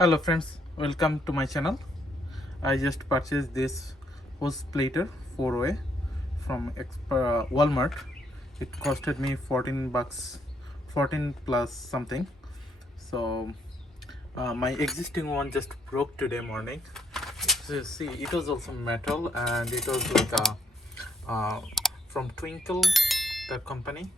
Hello friends, welcome to my channel. I just purchased this hose splitter 4-way from Walmart. It costed me 14 bucks, 14 plus something. So my existing one just broke today morning. So see, it was also metal and it was like a from Twinkle, the company.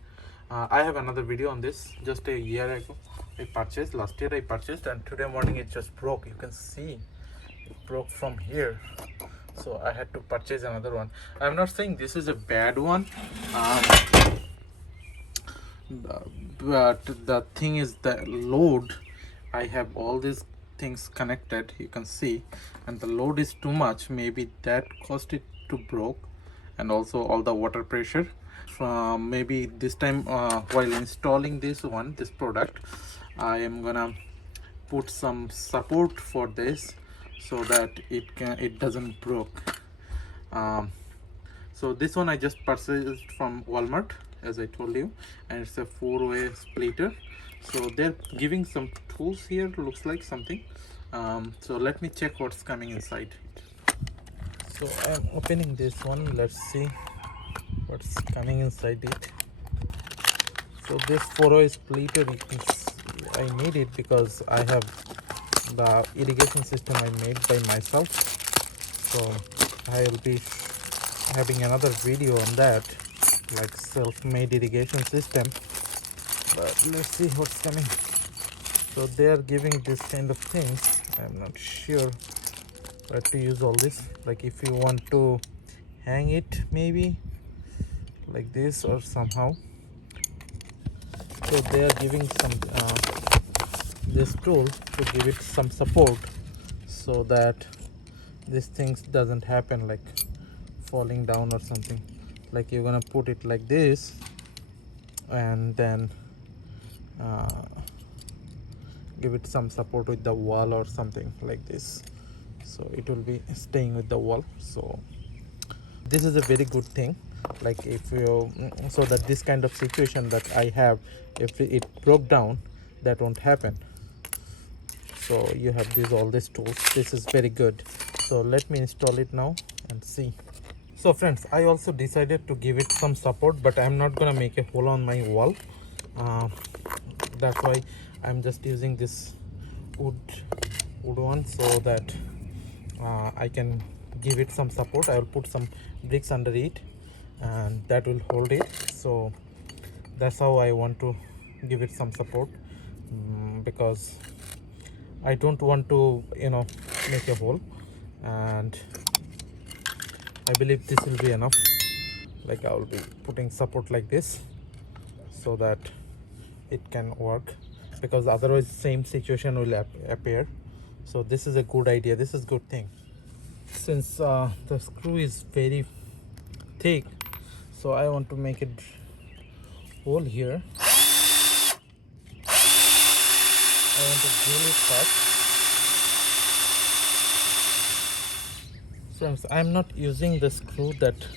I have another video on this. Just a year ago I purchased, last year I purchased, and today morning it just broke. You can see it broke from here, so I had to purchase another one. I'm not saying this is a bad one, um, but the thing is the load. I have all these things connected, you can see, and the load is too much. Maybe that caused it to broke, and also all the water pressure. Maybe this time while installing this product, I am gonna put some support for this so that it doesn't broke. um, so this one I just purchased from Walmart, as I told you, and it's a 4-way splitter. So they're giving some tools here, looks like something. So let me check what's coming inside. So I'm opening this one. Let's see what's coming inside it. So this 4-way splitter, I need it because I have the irrigation system I made by myself. So I will be having another video on that, like self-made irrigation system. But let's see what's coming. So they are giving this kind of things. I'm not sure where to use all this. Like if you want to hang it, maybe like this or somehow. So they are giving some this tool to give it some support so that these things doesn't happen, like falling down or something. Like you're gonna put it like this and then give it some support with the wall or something like this, so it will be staying with the wall. So this is a very good thing, like if you, so that this kind of situation that I have, if it broke down, that won't happen. So you have all these tools. This is very good. So let me install it now and see. So friends, I also decided to give it some support, but I'm not gonna make a hole on my wall. That's why I'm just using this wood one, so that I can give it some support. I will put some bricks under it and that will hold it. So that's how I want to give it some support, because I don't want to, make a hole, and I believe this will be enough. Like I will be putting support like this so that it can work, because otherwise same situation will appear. So this is a good idea. This is good thing. Since the screw is very thick, so I want to make it hole here. I want to drill it first. Friends, I'm not using the screw that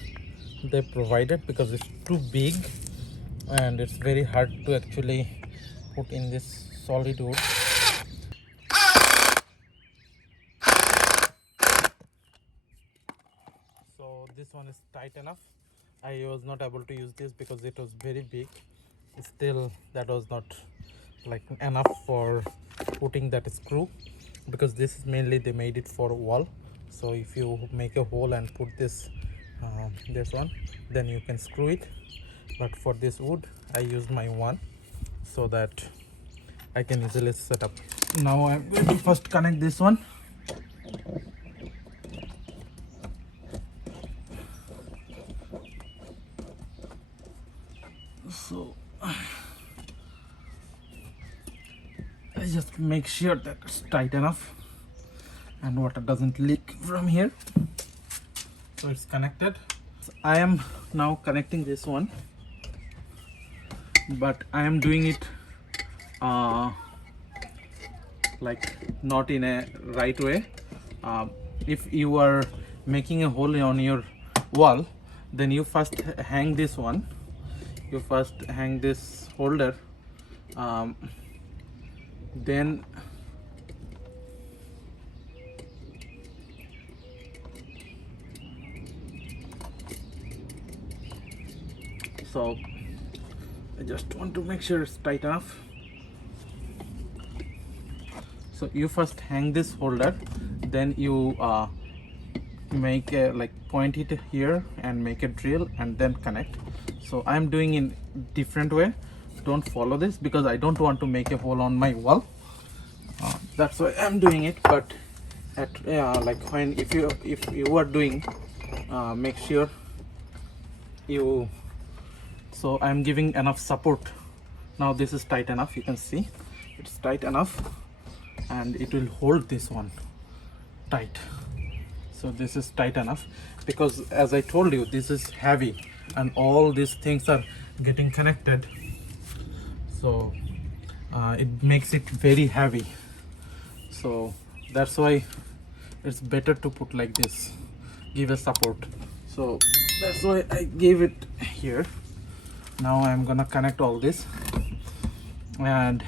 they provided because it's too big and it's very hard to actually put in this solid wood. So this one is tight enough. I was not able to use this because it was very big. Still, that was not like enough for putting that screw, because this is mainly they made it for a wall. So if you make a hole and put this one, then you can screw it. But for this wood, I used my one so that I can easily set up. Now I'm going to first connect this one. So I just make sure that it's tight enough and water doesn't leak from here. So it's connected. So I am now connecting this one, but I am doing it like not in a right way. If you are making a hole on your wall, then you first hang this one. You first hang this holder, then So I just want to make sure it's tight enough. So you first hang this holder, then you make a like point it here and make a drill and then connect. So I'm doing in different way. Don't follow this because I don't want to make a hole on my wall. That's why I'm doing it. But at like when if you are doing, make sure you. So I'm giving enough support. Now this is tight enough. You can see it's tight enough, and it will hold this one tight. So this is tight enough because as I told you, this is heavy and all these things are getting connected. So it makes it very heavy. So that's why it's better to put like this, give a support. So that's why I gave it here. Now I'm gonna connect all this, and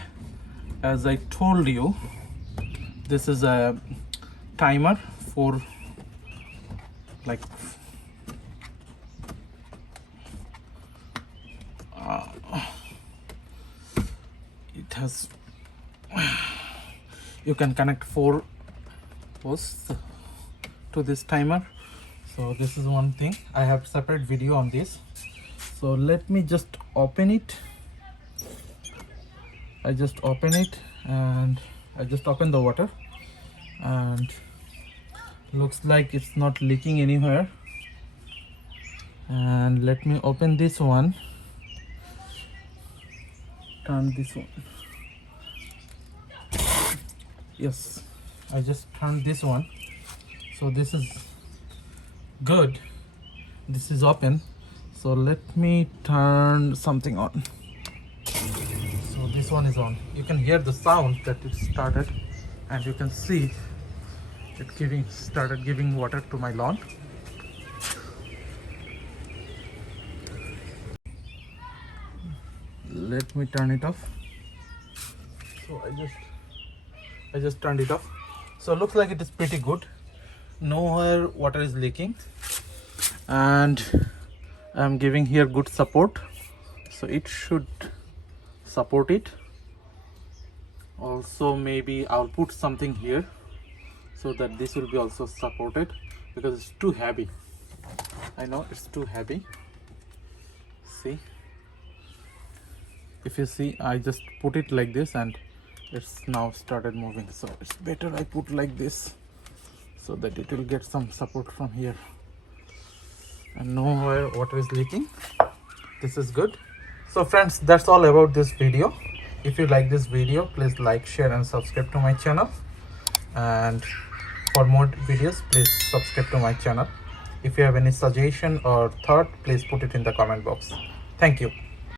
as I told you, this is a timer for like it has, you can connect 4 posts to this timer. So this is one thing. I have separate video on this. So let me just open it. I just open it and I just open the water, and looks like it's not leaking anywhere. And let me open this one, turn this one. Yes, I just turned this one. So this is good, this is open. So let me turn something on. So this one is on. You can hear the sound that it started, and you can see it started giving water to my lawn. Let me turn it off. So I just turned it off. So looks like it is pretty good. Nowhere water is leaking, and I'm giving here good support, so it should support it. Also maybe I'll put something here so that this will be also supported, because it's too heavy. I know it's too heavy. See, if you see, I just put it like this and it's now started moving. So it's better I put like this so that it will get some support from here, and nowhere water is leaking. This is good. So friends, that's all about this video. If you like this video, please like, share and subscribe to my channel, and for more videos please subscribe to my channel. If you have any suggestion or thought, please put it in the comment box. Thank you.